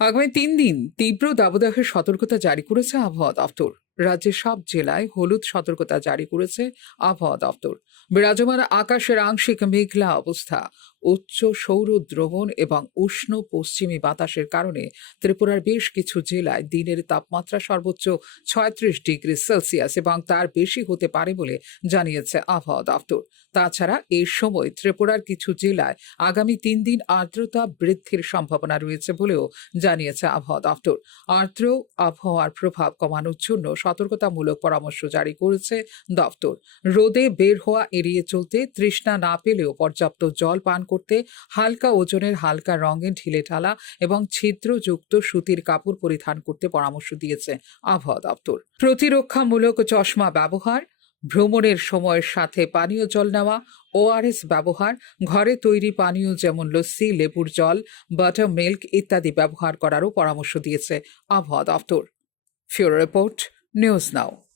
আগামী ৩ দিন তীব্র দাবদাহের সতর্কতা জারি করেছে আবহাওয়া দফতর। রাজ্যের সব জেলায় হলুদ সতর্কতা জারি করেছে আবহাওয়া দফতর। বিরাজমান আকাশের আংশিক মেঘলা অবস্থা, উচ্চ সৌর দ্রবণ এবং উষ্ণ পশ্চিমী বাতাসের কারণে ত্রিপুরার বেশ কিছু জেলায় দিনের তাপমাত্রা সর্বোচ্চ ৩৬ ডিগ্রি সেলসিয়াস এবং তার বেশি হতে পারে বলে জানিয়েছে আবহাওয়া দফতর। তাছাড়া এই সময় ত্রিপুরার কিছু জেলায় আগামী ৩ দিন আর্দ্রতা বৃদ্ধির সম্ভাবনা রয়েছে বলেও জানিয়েছে আবহাওয়া দফতর। আর্দ্র আবহাওয়ার প্রভাব কমানোর জন্য সতর্কতামূলক পরামর্শ জারি করেছে দফতর। রোদে বের হওয়া এড়িয়ে চলতে, তৃষ্ণা না পেলেও পর্যাপ্ত জল পান করতে, হালকা ওজনের হালকা রঙের ঢিলেঢালা এবং ছিদ্রযুক্ত সুতির কাপড় পরিধান করতে পরামর্শ দিয়েছে আবহাওয়া দপ্তর। প্রতিরক্ষামূলক চশমা ব্যবহার, ভ্রমণের সময়ের সাথে পানীয় জল নেওয়া, ওআরএস ব্যবহার, ঘরে তৈরি পানীয় যেমন লস্যি, লেবুর জল, বাটার মিল্ক ইত্যাদি ব্যবহার করারও পরামর্শ দিয়েছে আবহাওয়া দপ্তর। ফিউরো রিপোর্ট, নিউজ নাও।